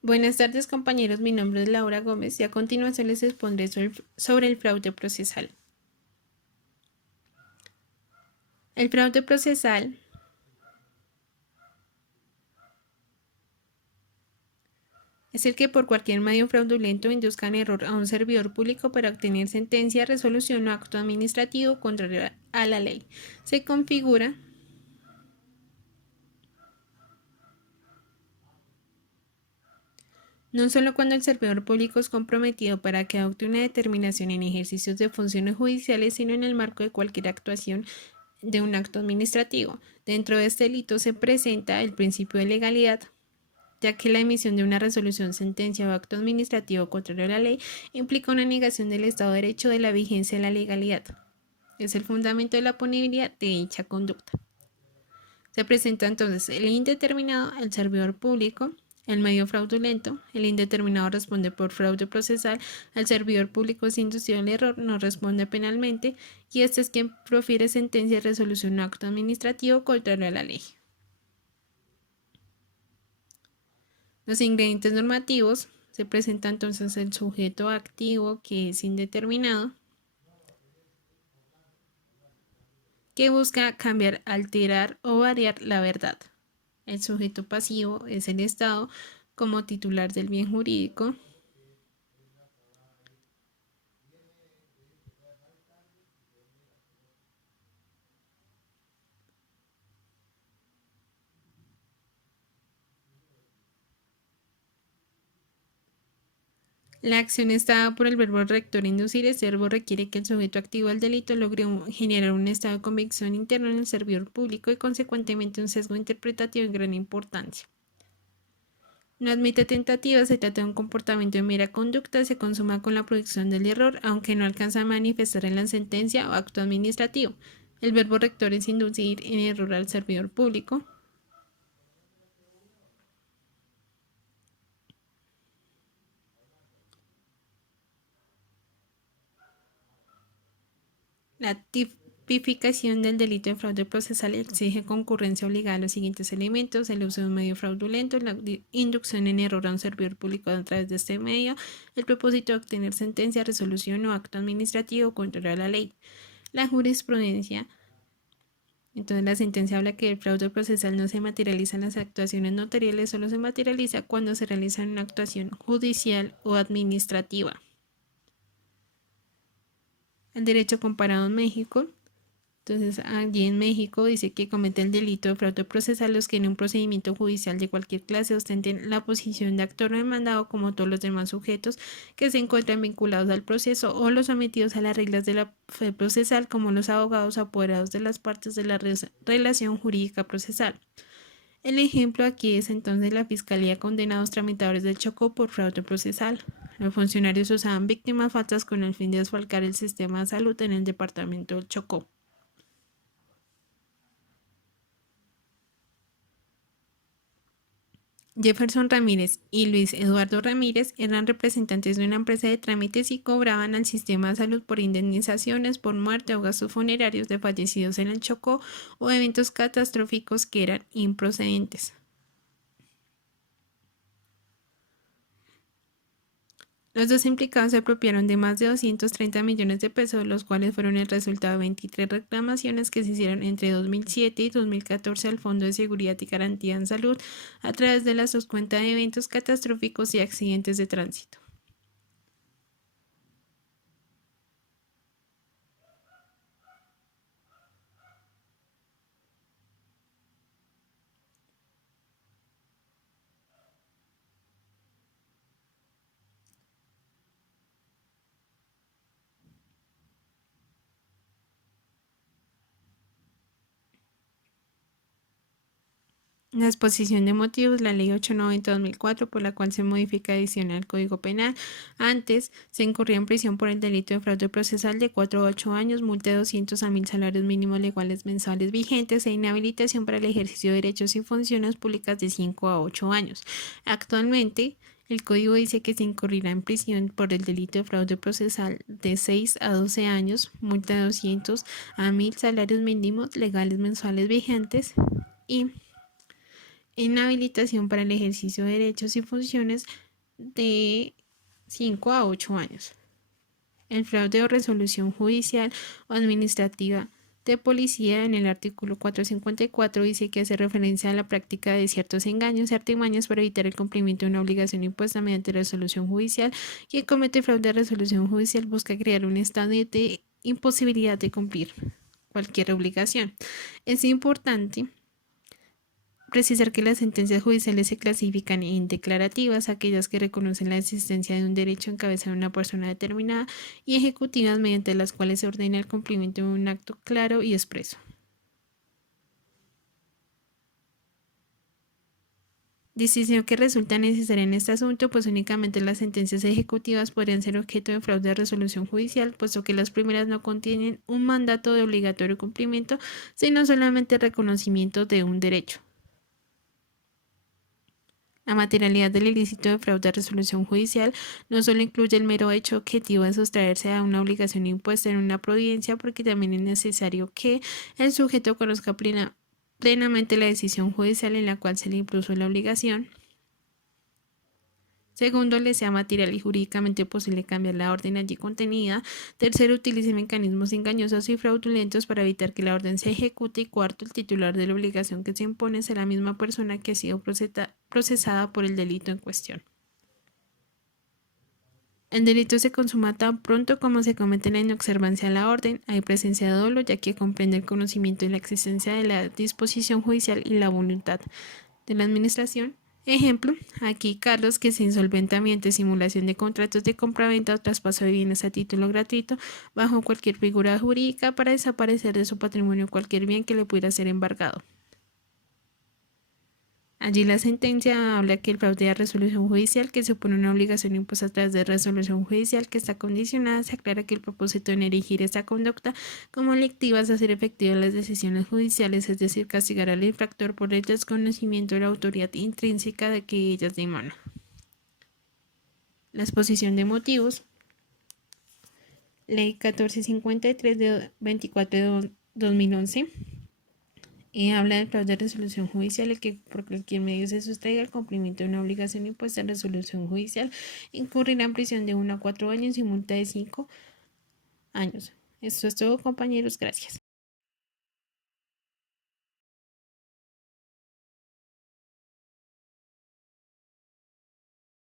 Buenas tardes, compañeros. Mi nombre es Laura Gómez y a continuación les expondré sobre el fraude procesal. El fraude procesal es el que por cualquier medio fraudulento induzca en error a un servidor público para obtener sentencia, resolución o acto administrativo contrario a la ley. Se configura no solo cuando el servidor público es comprometido para que adopte una determinación en ejercicios de funciones judiciales, sino en el marco de cualquier actuación de un acto administrativo. Dentro de este delito se presenta el principio de legalidad, ya que la emisión de una resolución, sentencia o acto administrativo contrario a la ley implica una negación del Estado de Derecho de la vigencia de la legalidad. Es el fundamento de la punibilidad de dicha conducta. Se presenta entonces el indeterminado, el servidor público, el medio fraudulento. El indeterminado responde por fraude procesal, al servidor público es inducido al error, no responde penalmente, y este es quien profiere sentencia, resolución o acto administrativo contrario a la ley. Los ingredientes normativos: se presenta entonces el sujeto activo, que es indeterminado, que busca cambiar, alterar o variar la verdad. El sujeto pasivo es el Estado como titular del bien jurídico. La acción está dada por el verbo rector inducir. Este verbo requiere que el sujeto activo del delito logre generar un estado de convicción interno en el servidor público y consecuentemente un sesgo interpretativo de gran importancia. No admite tentativa, se trata de un comportamiento de mera conducta, se consuma con la producción del error, aunque no alcanza a manifestar en la sentencia o acto administrativo. El verbo rector es inducir en error al servidor público. La tipificación del delito de fraude procesal exige concurrencia obligada a los siguientes elementos: el uso de un medio fraudulento, la inducción en error a un servidor público a través de este medio, el propósito de obtener sentencia, resolución o acto administrativo contrario a la ley. La jurisprudencia, entonces la sentencia habla que el fraude procesal no se materializa en las actuaciones notariales, solo se materializa cuando se realiza una actuación judicial o administrativa. El derecho comparado en México. Entonces, allí en México dice que comete el delito de fraude procesal los que en un procedimiento judicial de cualquier clase ostenten la posición de actor no demandado, como todos los demás sujetos que se encuentran vinculados al proceso o los sometidos a las reglas de la fe procesal, como los abogados apoderados de las partes de la relación jurídica procesal. El ejemplo aquí es entonces la Fiscalía condenados tramitadores del Chocó por fraude procesal. Los funcionarios usaban víctimas falsas con el fin de desfalcar el sistema de salud en el departamento del Chocó. Jefferson Ramírez y Luis Eduardo Ramírez eran representantes de una empresa de trámites y cobraban al sistema de salud por indemnizaciones por muerte o gastos funerarios de fallecidos en el Chocó o eventos catastróficos que eran improcedentes. Los dos implicados se apropiaron de más de 230 millones de pesos, los cuales fueron el resultado de 23 reclamaciones que se hicieron entre 2007 y 2014 al Fondo de Seguridad y Garantía en Salud a través de la subcuenta de eventos catastróficos y accidentes de tránsito. La exposición de motivos: la Ley 890/2004, por la cual se modifica y adiciona al Código Penal. Antes se incurría en prisión por el delito de fraude procesal de 4 a 8 años, multa de 200 a 1000 salarios mínimos legales mensuales vigentes e inhabilitación para el ejercicio de derechos y funciones públicas de 5 a 8 años. Actualmente, el Código dice que se incurrirá en prisión por el delito de fraude procesal de 6 a 12 años, multa de 200 a 1000 salarios mínimos legales mensuales vigentes y inhabilitación para el ejercicio de derechos y funciones de 5 a 8 años. El fraude o resolución judicial o administrativa de policía en el artículo 454 dice que hace referencia a la práctica de ciertos engaños y artimañas para evitar el cumplimiento de una obligación impuesta mediante resolución judicial. Quien comete fraude de resolución judicial busca crear un estado de imposibilidad de cumplir cualquier obligación. Es importante precisar que las sentencias judiciales se clasifican en declarativas, aquellas que reconocen la existencia de un derecho en cabeza de una persona determinada, y ejecutivas, mediante las cuales se ordena el cumplimiento de un acto claro y expreso. Decisión que resulta necesaria en este asunto, pues únicamente las sentencias ejecutivas podrían ser objeto de fraude de resolución judicial, puesto que las primeras no contienen un mandato de obligatorio cumplimiento, sino solamente el reconocimiento de un derecho. La materialidad del ilícito de fraude de resolución judicial no solo incluye el mero hecho objetivo de sustraerse a una obligación impuesta en una providencia, porque también es necesario que el sujeto conozca plenamente la decisión judicial en la cual se le impuso la obligación. Segundo, le sea material y jurídicamente posible cambiar la orden allí contenida. Tercero, utilice mecanismos engañosos y fraudulentos para evitar que la orden se ejecute. Y cuarto, el titular de la obligación que se impone será la misma persona que ha sido procesada por el delito en cuestión. El delito se consuma tan pronto como se comete la inobservancia a la orden. Hay presencia de dolo, ya que comprende el conocimiento y la existencia de la disposición judicial y la voluntad de la administración. Ejemplo, aquí Carlos, que se insolventa mediante simulación de contratos de compraventa o traspaso de bienes a título gratuito bajo cualquier figura jurídica para desaparecer de su patrimonio cualquier bien que le pudiera ser embargado. Allí la sentencia habla que el fraude de resolución judicial, que supone una obligación impuesta a través de resolución judicial que está condicionada, se aclara que el propósito en erigir esta conducta como delictiva es hacer efectivas las decisiones judiciales, es decir, castigar al infractor por el desconocimiento de la autoridad intrínseca de que ellas dimana. La exposición de motivos. Ley 1453 de 24 de 2011. Habla del fraude de resolución judicial, el que por cualquier medio se sustraiga el cumplimiento de una obligación impuesta en resolución judicial, incurrirá en prisión de 1 a 4 años y multa de 5 años. Esto es todo, compañeros. Gracias.